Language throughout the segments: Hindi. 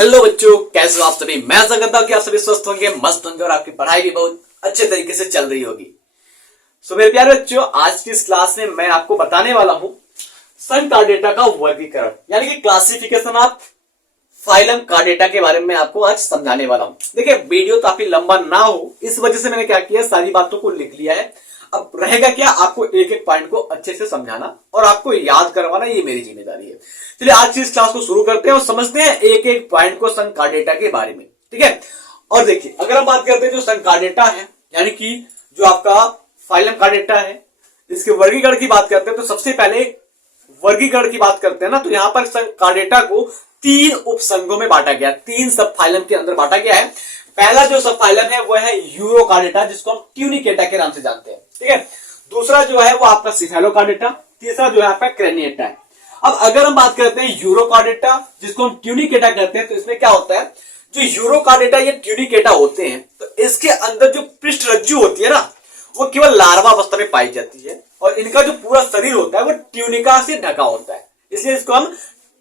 हेलो बच्चों, कैसे हो आप सभी। मैं आशा करता हूं कि आप सभी स्वस्थ होंगे, मस्त होंगे और आपकी पढ़ाई भी बहुत अच्छे तरीके से चल रही होगी। सो मेरे प्यारे बच्चों, आज की इस क्लास में मैं आपको बताने वाला हूं संकार्डेटा का वर्गीकरण यानी कि क्लासिफिकेशन ऑफ फाइलम कार्डेटा के बारे में आपको आज समझाने वाला हूं। देखिए, वीडियो काफी लंबा ना हो इस वजह से मैंने क्या किया, सारी बातों को लिख लिया है। अब रहेगा क्या, आपको एक एक पॉइंट को अच्छे से समझाना और आपको याद करवाना, ये मेरी जिम्मेदारी है। चलिए आज की इस क्लास को शुरू करते हैं और समझते हैं एक एक पॉइंट को संकार्डेटा के बारे में। ठीक है, और देखिए अगर हम बात करते हैं जो संकार्डेटा है यानी कि जो आपका फाइलम कार्डेटा है, इसके वर्गीकरण की बात करते हैं तो सबसे पहले वर्गीकरण की बात करते हैं ना, तो यहां पर संकार्डेटा को तीन उपसंघों में बांटा गया, तीन सब फाइलम के अंदर बांटा गया है। पहला जो सब फाइलम है वो है यूरोकार्डेटा, जिसको हम ट्यूनिकेटा के नाम से जानते हैं। ठीक है, दूसरा जो है वो आपका सिफेलोकार्डेटा, तीसरा जो है आपका क्रेनिएटा है। अब अगर हम बात करते हैं यूरोकार्डेटा जिसको हम ट्यूनिकेटा कहते हैं, तो इसमें क्या होता है, जो यूरोकार्डेटा या ट्यूनिकेटा होते हैं तो इसके अंदर जो पृष्ठ रज्जु होती है ना, वो केवल लार्वा अवस्था में पाई जाती है और इनका जो पूरा शरीर होता है वो ट्यूनिका से ढका होता है, इसलिए इसको हम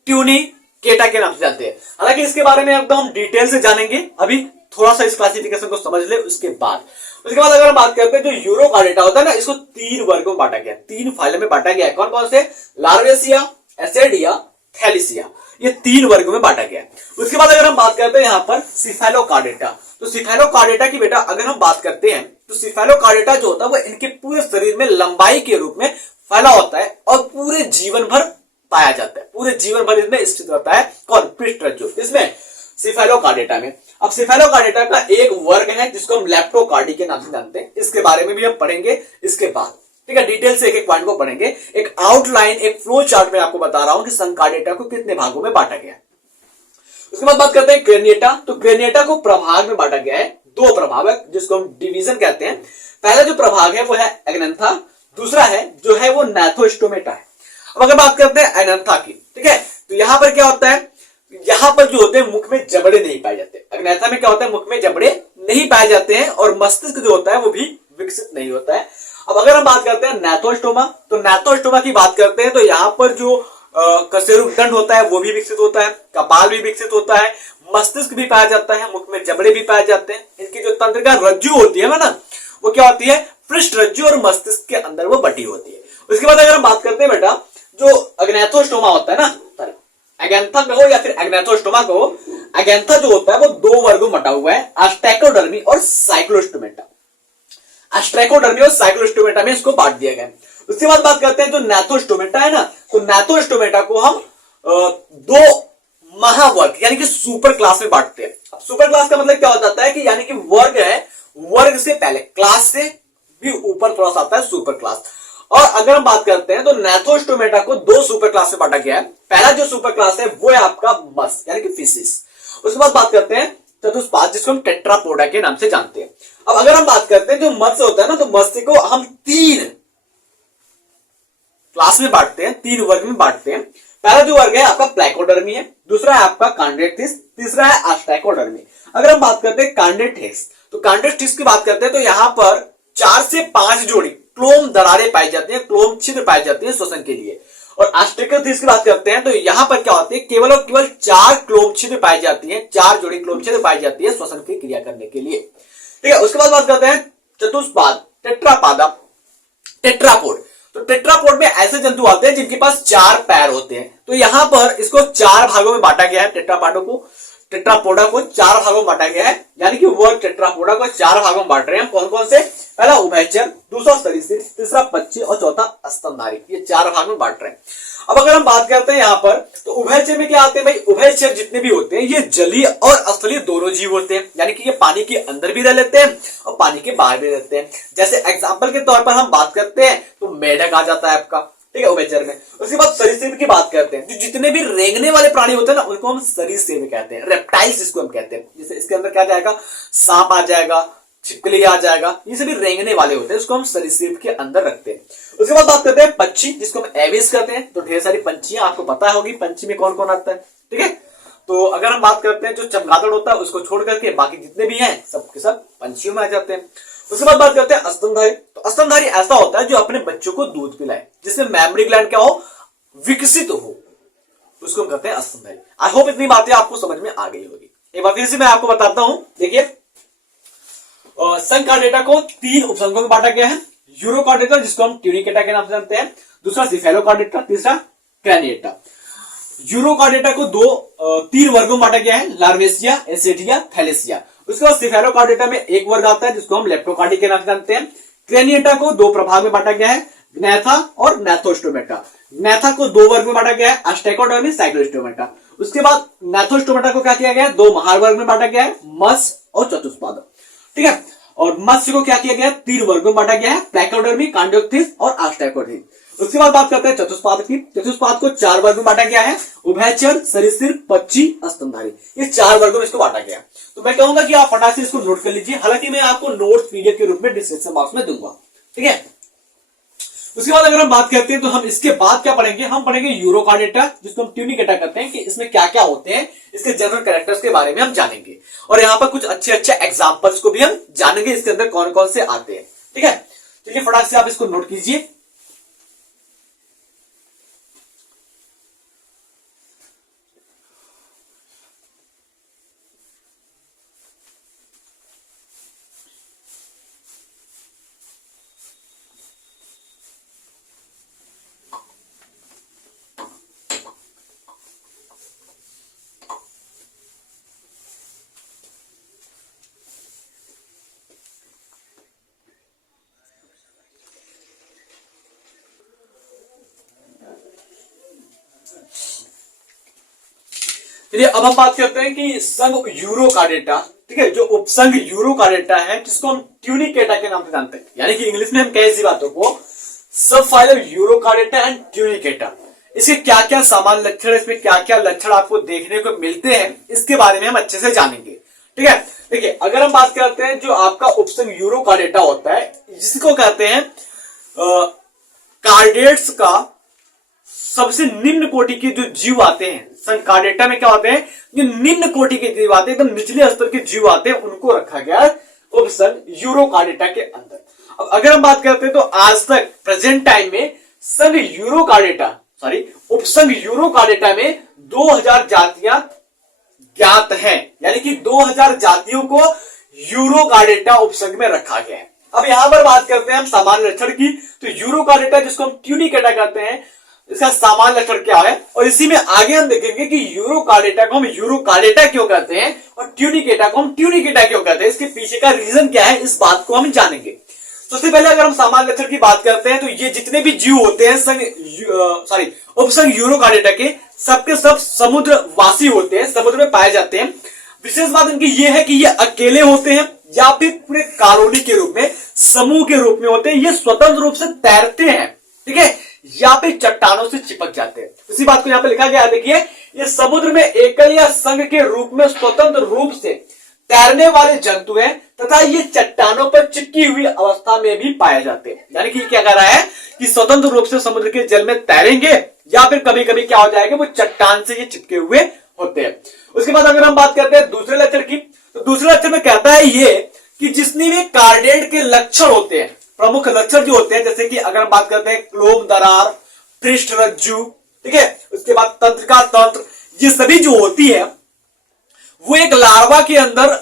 ट्यूनिकेटा के नाम से जानते हैं। हालांकि इसके बारे में एकदम हम डिटेल से जानेंगे, अभी थोड़ा सा इस क्लासिफिकेशन को समझ ले उसके बाद। उसके बाद अगर हम बात करते हैं जो यूरोकार्डेटा होता है ना, इसको तीन वर्गों में बांटा गया, तीन फाइलम में बांटा गया है। कौन कौन से? लार्वेसिया, एसेडिया, थैलिसिया, ये तीन वर्गों में बांटा गया है। उसके बाद अगर हम बात करते हैं यहाँ पर सिफेलोकार्डेटा, तो सिफेलोकार्डेटा की बेटा अगर हम बात करते हैं तो सिफेलोकार्डेटा जो होता है वो इनके पूरे शरीर में लंबाई के रूप में फैला होता है और पूरे जीवन भर पाया जाता है, पूरे जीवन भर इसमें स्थित रहता है। कौन? पृष्ठ रज्जु, इसमें सिफेलोकार्डेटा में। अब सिफेलोकार्डेटा का एक वर्ग है जिसको हम लेप्टोकार्डी के नाम से जानते हैं, इसके बारे में भी हम पढ़ेंगे इसके बाद। ठीक है, डिटेल से एक एक पॉइंट को पढ़ेंगे, एक आउटलाइन, एक फ्लो चार्ट में आपको बता रहा हूं कि संकार्डेटा को कितने भागों में बांटा गया है। उसके बाद बात करते हैं क्रेनिएटा, तो क्रेनिएटा को प्रभाग में बांटा गया है, दो प्रभाग जिसको हम डिवीजन कहते हैं। पहला जो प्रभाग है वो है एग्नेंथा, दूसरा है जो है वो नैथोस्टोमेटा है। अब अगर बात करते हैं एग्नेंथा की, ठीक है, तो यहां पर क्या होता है, यहां पर जो होते हैं मुख में जबड़े नहीं पाए जाते। एग्नेंथा में क्या होता है, मुख में जबड़े नहीं पाए जाते हैं और मस्तिष्क जो होता है वो भी विकसित नहीं होता है। अब अगर हम बात करते हैं नैथोस्टोमा, तो नैथोस्टोमा की बात करते हैं तो यहां पर जो कशेरुकदंड होता है वो भी विकसित होता है, कपाल भी विकसित होता है, मस्तिष्क भी पाया जाता है, मुख में जबड़े भी पाए जाते हैं। इनकी जो तंत्रिका रज्जु होती है ना, वो क्या होती है, पृष्ठ रज्जु और मस्तिष्क के अंदर वो बटी होती है। उसके बाद अगर हम बात करते हैं बेटा जो अग्नेथोस्टोमा होता है ना, एगेंथा कहो या फिर एग्नेथोस्टोमा कहो, एगेंथा जो होता है वो दो वर्गों में बटा हुआ है, अस्टेकोडर्मी और साइक्लोस्टोमेटा। अस्टेकोडर्मी और साइक्लोस्टोमेटा में इसको बांट दिया गया है। उसके बाद बात करते हैं जो नैथोस्टोमेटा है ना, तो नैथोस्टोमेटा को हम दो महावर्ग यानी कि सुपर क्लास में बांटते हैं। अब सुपर क्लास का मतलब क्या हो जाता है कि यानी कि वर्ग है, वर्ग से पहले क्लास से भी ऊपर थोड़ा सा आता है सुपर क्लास। और अगर हम बात करते हैं तो नैथोस्टोमेटा को दो सुपर क्लास में बांटा गया है। पहला जो सुपर क्लास है वो है आपका मस यानी कि फिशिस। उसके बाद बात करते हैं चतुष्पाद जिसको हम टेट्रापोडा के नाम से जानते हैं। अब अगर हम बात करते हैं जो मत्स्य होता है ना, तो मत्स्य को हम तीन क्लास में बांटते हैं, तीन वर्ग में बांटते हैं। पहला जो वर्ग है आपका प्लाकोडर्मी है, दूसरा है आपका कांड्रेटिस, तीसरा है अस्टेकोडर्मी। अगर हम बात करते हैं कांड्रेटिस, तो कांड्रेटिस की बात करते हैं तो यहां पर 4 से 5 जोड़ी क्लोम दरारें पाई जाती हैं, क्लोम छिद्र पाए जाते हैं श्वसन के लिए। और अस्टेकोडर्मिस की बात करते हैं तो यहां पर क्या होती है, केवल और केवल 4 क्लोम छिद्र पाई जाती हैं, 4 जोड़ी क्लोम छिद्र पाई जाती है श्वसन की क्रिया करने के लिए। ठीक है, उसके बाद बात करते हैं चतुष्पाद, टेट्रापादा, टेट्रापोड। तो टेट्रापोड में ऐसे जंतु आते हैं जिनके पास 4 पैर होते हैं, तो यहां पर इसको 4 भागों में बांटा गया है। टेट्रापाडो को, टेट्रापोडा को 4 भागों में बांटा गया है, यानी कि वर्ग टेट्रापोडा को 4 भागों में बांट रहे हैं। कौन कौन से? पहला उभयचर, दूसरा सरीसृप, तीसरा पक्षी और चौथा स्तनधारी, ये 4 भाग में बांट रहे हैं। अब अगर हम बात करते हैं यहां पर तो उभयचर में क्या आते हैं भाई, उभयचर जितने भी होते हैं ये जलीय और स्थलीय दोनों जीव होते हैं, यानी कि ये पानी के अंदर भी रह लेते हैं और पानी के बाहर भी रहते हैं। जैसे एग्जांपल के तौर पर हम बात करते हैं तो मेढक आ जाता है आपका, ठीक है, उभयचर में। उसके बाद सरीसृप की बात करते हैं, जो जितने भी रेंगने वाले प्राणी होते हैं ना उनको हम सरीसृप कहते हैं, रेप्टाइल्स जिसको हम कहते हैं। जैसे इसके अंदर क्या जाएगा, सांप आ जाएगा, छिपकली आ जाएगा, ये सभी रेंगने वाले होते हैं, इसको हम सरीसृप के अंदर रखते हैं। उसके बाद बात करते हैं पक्षी जिसको हम एविस कहते हैं। तो ढेर सारी पंछियां आपको पता होगी पंछी में कौन कौन आता है। ठीक है, तो अगर हम बात करते हैं जो चमगादड़ होता है उसको छोड़ करके बाकी जितने भी हैं सबके सब पंछियों में आ जाते हैं। उसके बाद बात करते हैं स्तनधारी। तो स्तनधारी ऐसा होता है जो अपने बच्चों को दूध पिलाए, जिसमें मेमोरी ग्लैंड क्या हो, विकसित हो। उसको हम कहते हैं अस्तंधारी। आई होप इतनी बातें आपको समझ में आ गई होगी। एक बार फिर से मैं आपको बताता हूं। देखिए संकार्डेटा को 3 उपसंघों में बांटा गया है। यूरोकार्डेटा जिसको हम ट्यूनिकेटा के नाम से जानते हैं, दूसरा सिफेलोकार्डेटा, तीसरा क्रैनिएटा। यूरोकार्डेटा को 3 वर्गों में बांटा गया है, लार्वेसिया, एसेटिया, थैलेसिया। उसके बाद सिफेलोकार्डेटा में एक वर्ग आता है जिसको हम लेप्टोकार्डी के नाम से जानते हैं। क्रैनिएटा को 2 प्रभाग में बांटा गया है, ग्नैथा और gnathostomaटा। ग्नैथा को 2 वर्ग में बांटा गया है, अस्टेकोडर्मी, साइक्लोस्टोमेटा। उसके बाद gnathostomaटा को क्या किया गया है, 2 महावर्ग में बांटा गया है, मत्स्य और चतुष्पाद। ठीक है, और मत्स्य को क्या किया गया है, 3 वर्गों में बांटा गया है, प्लेकोडर्मी, कांड्योक्थिस और आस्टेकोडर्मी। उसके बाद बात करते हैं चतुष्पाद की। चतुष्पाद को 4 वर्ग में बांटा गया है, उभयचर, सरीसृप, पक्षी, स्तनधारी। ये 4 वर्गों में इसको बांटा गया। तो मैं कहूंगा कि आप फटाक से इसको नोट कर लीजिए, हालांकि मैं आपको नोट्स पीडीएफ के रूप में डिस्क्रिप्शन बॉक्स में दूंगा। ठीक है, उसके बाद अगर हम बात करते हैं तो हम इसके बाद क्या पढ़ेंगे, हम पढ़ेंगे यूरोकार्डेटा जिसको हम ट्यूनिकेटा कहते हैं, कि इसमें क्या क्या होते हैं, इसके जनरल कैरेक्टर्स के बारे में हम जानेंगे और यहाँ पर कुछ अच्छे अच्छे एग्जांपल्स को भी हम जानेंगे, इसके अंदर कौन कौन से आते हैं। ठीक है, चलिए फटाक से आप इसको नोट कीजिए। चलिए अब हम बात करते हैं कि संघ यूरोकार्डेटा। ठीक है, जो उपसंघ यूरोकार्डेटा है जिसको हम ट्यूनिकेटा के नाम से जानते हैं, यानी कि इंग्लिश में हम कहे इसी बातों को सब फाइलम यूरोकार्डेटा एंड ट्यूनिकेटा। इसके क्या क्या सामान्य लक्षण, इसमें क्या क्या लक्षण आपको देखने को मिलते हैं, इसके बारे में हम अच्छे से जानेंगे। ठीक है, देखिए अगर हम बात करते हैं जो आपका उपसंघ यूरोकार्डेटा होता है, जिसको कहते हैं कार्डेट्स का सबसे निम्न कोटि के जो जीव आते हैं, संकार्डेटा में क्या होते हैं, जो निम्न कोटि के जीव आते हैं, एकदम निचले स्तर के जीव आते हैं, उनको रखा गया है उपसंघ यूरोकार्डेटा के अंदर। अब अगर हम बात करते हैं तो आज तक प्रेजेंट टाइम में संघ यूरोकार्डेटा उपसंघ यूरोकार्डेटा में 2000 जातियां ज्ञात हैं, यानी कि 2000 जातियों को यूरोकार्डेटा उपसंघ में रखा गया है। अब यहां पर बात करते हैं हम सामान्य लक्षण की, तो यूरोकार्डेटा जिसको हम ट्यूनिकेटा कहते हैं, इसका सामान्य लक्षण क्या है, और इसी में आगे हम देखेंगे कि यूरोकार्डेटा को हम यूरोकार्डेटा क्यों कहते हैं और ट्यूनिकेटा को हम ट्यूनिकेटा क्यों कहते हैं, इसके पीछे का रीजन क्या है, इस बात को हम जानेंगे। सबसे पहले अगर हम सामान्य लक्षण की बात करते हैं तो ये जितने भी जीव होते हैं उपसंघ यूरोकार्डेटा के, सबके सब समुद्रवासी होते हैं, समुद्र में पाए जाते हैं। विशेष बात इनकी ये है कि ये अकेले होते हैं या फिर पूरे कॉलोनी के रूप में, समूह के रूप में होते हैं। ये स्वतंत्र रूप से तैरते हैं, ठीक है, या फिर चट्टानों से चिपक जाते हैं। इसी बात को यहाँ पे लिखा गया है, देखिए ये समुद्र में एकल या संघ के रूप में स्वतंत्र रूप से तैरने वाले जंतु हैं तथा ये चट्टानों पर चिपकी हुई अवस्था में भी पाए जाते हैं। यानी कि क्या कह रहा है कि स्वतंत्र रूप से समुद्र के जल में तैरेंगे या फिर कभी कभी क्या हो जाएगा, वो चट्टान से ये चिपके हुए होते हैं। उसके बाद अगर हम बात करते हैं दूसरे लक्षण की, तो दूसरे लक्षण में कहता है ये कि जितने भी कार्डेट के लक्षण होते हैं, प्रमुख लक्षण जो होते हैं, जैसे कि अगर हम बात करते हैं क्लोम दरार, पृष्ठ रज्जु, ठीक है, उसके बाद तंत्रिका तंत्र, ये सभी जो होती है वो एक लार्वा के अंदर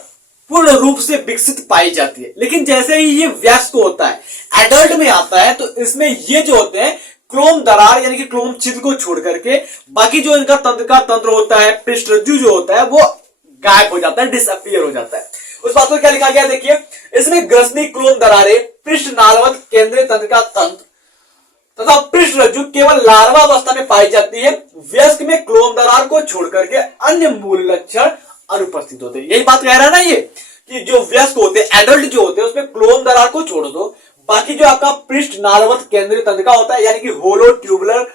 पूर्ण रूप से विकसित पाई जाती है। लेकिन जैसे ही ये वयस्क होता है, एडल्ट में आता है, तो इसमें ये जो होते हैं क्लोम दरार यानी कि क्लोम छिद्र को छोड़ करके बाकी जो इनका तंत्रिका तंत्र होता है, पृष्ठ रज्जु जो होता है, वो गायब हो जाता है, डिसअपियर हो जाता है। उस बात को क्या लिखा गया देखिए, इसमें ग्रसनी क्लोम दरारे, पृष्ठ नालवत केंद्रीय तंत्रिका तंत्र तथा पृष्ठ रज्जु केवल लार्वा अवस्था में पाई जाती है। वयस्क में क्लोम दरार को छोड़ करके अन्य मूल लक्षण अनुपस्थित होते हैं। यही बात कह रहा है ना ये, कि जो वयस्क होते हैं, एडल्ट जो होते हैं, उसमें क्लोम दरार को छोड़ दो, बाकी जो आपका पृष्ठ नालवत केंद्रीय तंत्रिका होता है, यानी कि होलो ट्यूबुलर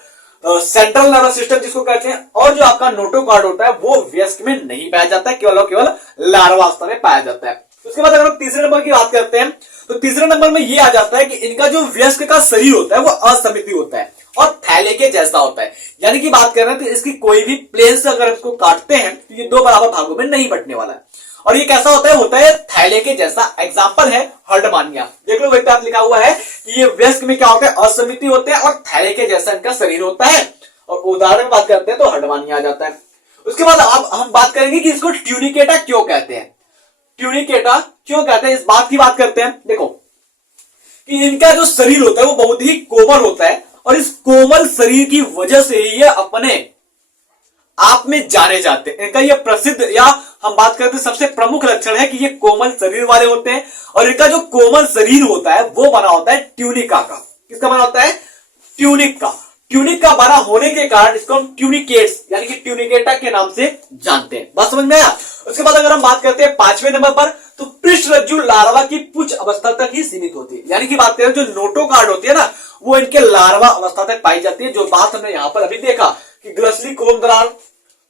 सेंट्रल नर्वस सिस्टम जिसको कहते हैं, और जो आपका नोटोकॉर्ड होता है, वो वयस्क में नहीं पाया जाता है, केवल और केवल लार्वा अवस्था में पाया जाता है। उसके बाद अगर हम तीसरे नंबर की बात करते हैं, तो तीसरे नंबर में ये आ जाता है कि इनका जो वयस्क का शरीर होता है वो असममित होता है और थैले के जैसा होता है। यानी कि बात कर रहे हैं तो इसकी कोई भी प्लेन से अगर इसको काटते हैं तो ये 2 बराबर भागों में नहीं बंटने वाला है। और ये कैसा होता है थैले के जैसा। एग्जाम्पल है हर्डमानिया, देख लो वही लिखा हुआ है कि ये वयस्क में क्या होता है, असममित होते हैं और थैले के जैसा इनका शरीर होता है। और उदाहरण में बात करते हैं तो हडवानी आ जाता है। उसके बाद अब हम बात करेंगे कि इसको ट्यूनिकेटा क्यों कहते हैं। ट्यूनिकेटा क्यों कहते हैं, इस बात की बात करते हैं। देखो कि इनका जो शरीर होता है वो बहुत ही कोमल होता है और इस कोमल शरीर की वजह से ये अपने आप में जाने जाते हैं। इनका ये प्रसिद्ध या हम बात करते हैं सबसे प्रमुख लक्षण है कि ये कोमल शरीर वाले होते हैं और इनका जो कोमल शरीर होता है वो बना होता है ट्यूनिका का। किसका बना होता है? ट्यूनिक का। ट्यूनिक का बना होने के कारण इसको हम ट्यूनिकेट्स यानी कि ट्यूनिकेटा के नाम से जानते हैं। बात समझ में आया? उसके बाद अगर हम बात करते हैं 5वें नंबर पर, तो पृष्ठरज्जु लार्वा की पुच्छ अवस्था तक ही सीमित होती है। यानी कि बात करें जो नोटोकार्ड होती है ना, वो इनके लार्वा अवस्था तक पाई जाती है। जो बात हमने यहां पर अभी देखा कि ग्रसली कोम दरार,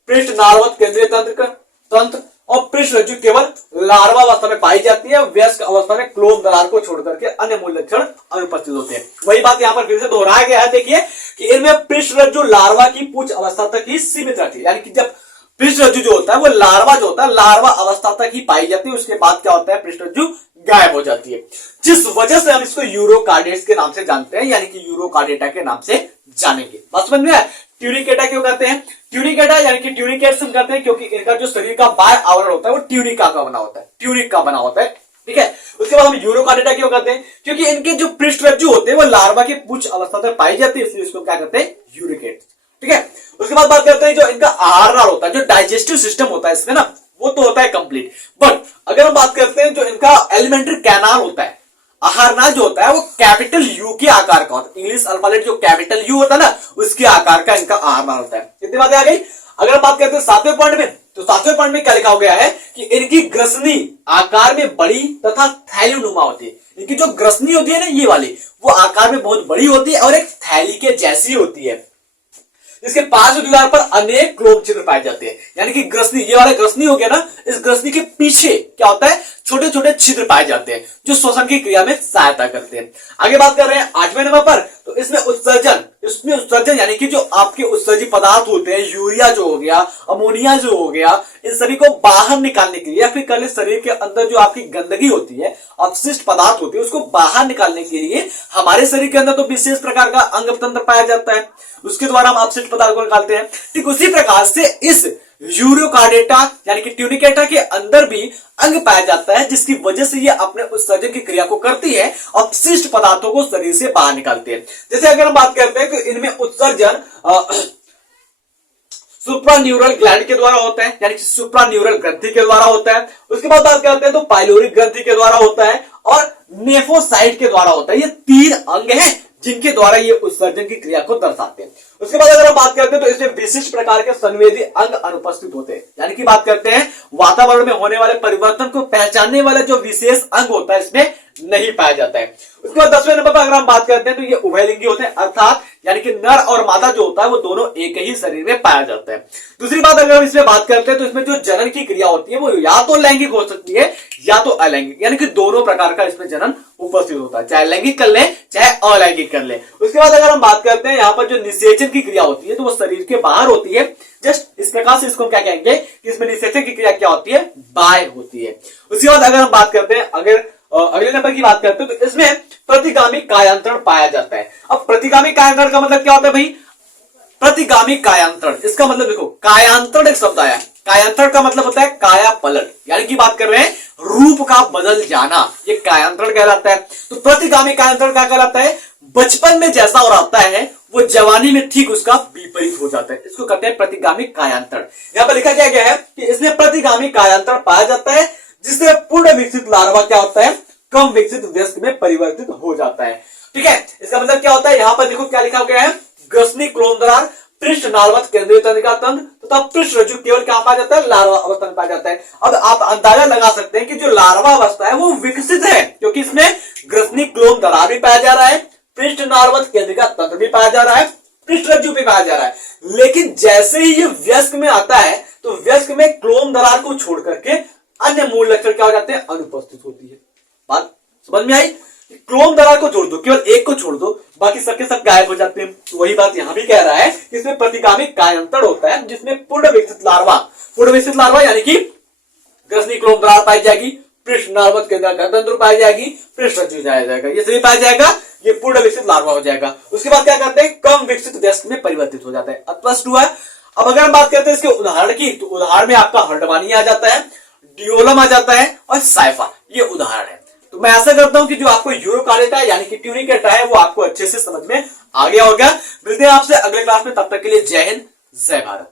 पृष्ठ नार्वत केंद्रीय तंत्र और पृष्ठरज्जु केवल लार्वा अवस्था में पाई जाती है। वयस्क अवस्था में क्लोम दरार को छोड़ करके अन्य मूल लक्षण अनुपस्थित होते हैं। वही बात यहां पर फिर से दोहराया गया है। देखिए कि इनमें पृष्ठरज्जु लार्वा की पुच्छ अवस्था तक ही सीमित रहती है। यानी कि जब पृष्ठरज्जु जो होता है वो लार्वा जो होता है लार्वा अवस्था तक ही पाई जाती है, उसके बाद क्या होता है? पृष्ठरज्जु गायब हो जाती है, जिस वजह से हम इसको यूरोकार्डेट्स के नाम से जानते हैं, यानी कि यूरोकार्डेटा के नाम से जानेंगे। बात समझ में आया? ट्यूनिकेटा क्यों कहते हैं? ट्यूनिकेटा यानी कि ट्यूनिकेट्स हम कहते हैं क्योंकि इनका जो शरीर का बाह्य आवरण होता है वो ट्यूनिका का बना होता है, ट्यूनिक का बना होता है। ठीक है। उसके बाद हम यूरोकार्डेटा क्यों कहते हैं? क्योंकि इनके जो पृष्ठरज्जु होते हैं वो लार्वा की पुच्छ अवस्था तक पाई जाती है, इसलिए इसको क्या कहते हैं? यूरिकेट्स। ठीक है। उसके बाद बात करते हैं जो इनका आहार नाल होता है, जो डाइजेस्टिव सिस्टम होता है इसमें ना, वो तो होता है कंप्लीट। बट अगर हम बात करते हैं जो इनका एलिमेंट्री कैनाल होता है, आहार नाल जो होता है वो कैपिटल यू के आकार का होता है। इंग्लिश अल्फाबेट जो कैपिटल यू होता है ना, उसके आकार का इनका आहार नाल होता है। कितनी बातें आ गई? अगर हम बात करते हैं 7वें पॉइंट में, तो 7वें पॉइंट में क्या लिखा गया है कि इनकी ग्रसनी आकार में बड़ी तथा थैलीनुमा होती है। इनकी जो ग्रसनी होती है ना, ये वाली, वो आकार में बहुत बड़ी होती है और एक थैली के जैसी होती है। इसके पार्श्व दीवार पर अनेक क्लोम चिन्ह पाए जाते हैं। यानी कि ग्रसनी, ये वाला ग्रसनी हो गया ना, इस ग्रसनी के पीछे क्या होता है? छोटे छोटे छिद्र पाए जाते हैं जो श्वसन की क्रिया में सहायता करते हैं। आगे बात कर रहे हैं 8वें नंबर पर, तो इसमें उत्सर्जन यानी कि जो आपके उत्सर्जित पदार्थ होते हैं, यूरिया जो हो गया, अमोनिया जो हो गया, इन सभी को बाहर निकालने के लिए या फिर कल शरीर के अंदर जो आपकी गंदगी होती है, अपशिष्ट पदार्थ होती है, उसको बाहर निकालने के लिए हमारे शरीर के अंदर तो विशेष प्रकार का अंग तंत्र पाया जाता है, उसके द्वारा हम अपशिष्ट पदार्थ को निकालते हैं। ठीक उसी प्रकार से इस यूरोकार्डेटा यानी कि ट्यूनिकेटा के अंदर भी अंग पाया जाता है, जिसकी वजह से ये अपने उत्सर्जन की क्रिया को करती है, अपशिष्ट पदार्थों को शरीर से बाहर निकालते हैं। जैसे अगर हम बात करते हैं तो इनमें उत्सर्जन सुप्रान्यूरल ग्लैंड के द्वारा होता है, यानी कि सुप्रान्यूरल ग्रंथि के द्वारा होता है। उसके बाद बात करते हैं तो पाइलोरिक ग्रंथि के द्वारा होता है और नेफोसाइट के द्वारा होता है। ये 3 अंग हैं जिनके द्वारा ये उत्सर्जन की क्रिया को दर्शाते हैं। उसके बाद अगर हम बात करते हैं तो इसमें विशिष्ट प्रकार के संवेदी अंग अनुपस्थित होते हैं, यानी कि बात करते हैं वातावरण में होने वाले परिवर्तन को पहचानने वाला जो विशेष अंग होता है इसमें नहीं पाया जाता है। उसके बाद 10वें नंबर पर अगर हम बात करते हैं तो ये उभयलिंगी होते हैं, अर्थात यानी कि नर और मादा जो होता है वो दोनों एक ही शरीर में पाया जाता है। दूसरी बात अगर हम इसमें बात करते हैं तो इसमें जो जनन की क्रिया होती है वो या तो लैंगिक हो सकती है या तो अलैंगिक, यानी कि दोनों प्रकार का इसमें जनन उपस्थित होता है, चाहे लैंगिक कर ले चाहे अलैंगिक कर ले। उसके बाद अगर हम बात करते हैं यहाँ पर जो निषेचन की क्रिया होती है तो वो शरीर के बाहर होती है। जस्ट इस प्रकार से इसको क्या कहेंगे कि इसमें निषेचन की क्रिया क्या होती है? बाहर होती है। उसके बाद अगर हम बात करते हैं अगले नंबर की बात करते हैं तो इसमें प्रतिगामी कायांतरण पाया जाता है। अब प्रतिगामी कायांतरण का मतलब क्या होता है भाई? प्रतिगामी कायांतरण, इसका मतलब देखो, कायांतरण एक शब्द आया, कायांतरण का मतलब होता है काया पलट, यानी कि बात कर रहे हैं रूप का बदल जाना, ये कायांतरण कहलाता है। तो प्रतिगामी कायांतरण क्या कहलाता है? बचपन में जैसा हो रहता है वो जवानी में ठीक उसका विपरीत हो जाता है, इसको कहते हैं प्रतिगामी कायांतरण। यहाँ पर लिखा गया है कि इसमें प्रतिगामी कायांतरण पाया जाता है जिससे पूर्ण विकसित लार्वा क्या होता है? कम विकसित वयस्क में परिवर्तित हो जाता है। ठीक है, इसका मतलब क्या होता है? यहाँ पर देखो क्या लिखा गया है, ग्रसनी क्लोम दरार, पृष्ठ नार्वत केंद्रीय तंत्रिका तंत्र तथा पृष्ठ रज्जु केवल क्या पाया जाता है? लार्वा अवस्था में पाया जाता है। अब आप अंदाजा लगा सकते हैं कि जो लार्वा अवस्था है वो विकसित है, क्योंकि इसमें ग्रसनी क्लोम दरार भी पाया जा रहा है, पृष्ठ नार्वत केंद्रिका तंत्र भी पाया जा रहा है, पृष्ठ रज्जु भी पाया जा रहा है। लेकिन जैसे ही ये वयस्क में आता है तो वयस्क में क्लोम दरार को छोड़ करके अन्य मूल लक्षण क्या हो जाते हैं? अनुपस्थित होती है। बात समझ में आई? क्लोम दरार को छोड़ दो, केवल एक को छोड़ दो, बाकी सबके सब गायब हो जाते हैं। तो वही बात यहां भी कह रहा है कि इसमें प्रतिगामी कायांतरण होता है जिसमें पूर्ण विकसित लार्वा यानी कि ग्रसनी क्लोम दरार पाई जाएगी, पृष्ठ नार्वत के अंदर गणतंत्र पाई जाएगी, पृष्ठ रज्जु जाया जाएगा, ये सभी पाया जाएगा, ये पूर्ण विकसित लार्वा हो जाएगा। उसके बाद क्या करते हैं, कम विकसित वयस्क में परिवर्तित हो जाता है। प्लस 2 है। अब अगर हम बात करते हैं इसके उदाहरण की, तो उदाहरण में आपका हर्डवानी आ जाता है, डिओलम आ जाता है और साइफा, ये उदाहरण है। तो मैं ऐसा करता हूं कि जो आपको यूरोकार्योटा है यानी कि ट्यूनिकेटा है वो आपको अच्छे से समझ में आ गया होगा। मिलते हैं आपसे अगले क्लास में, तब तक के लिए जय हिंद, जय भारत।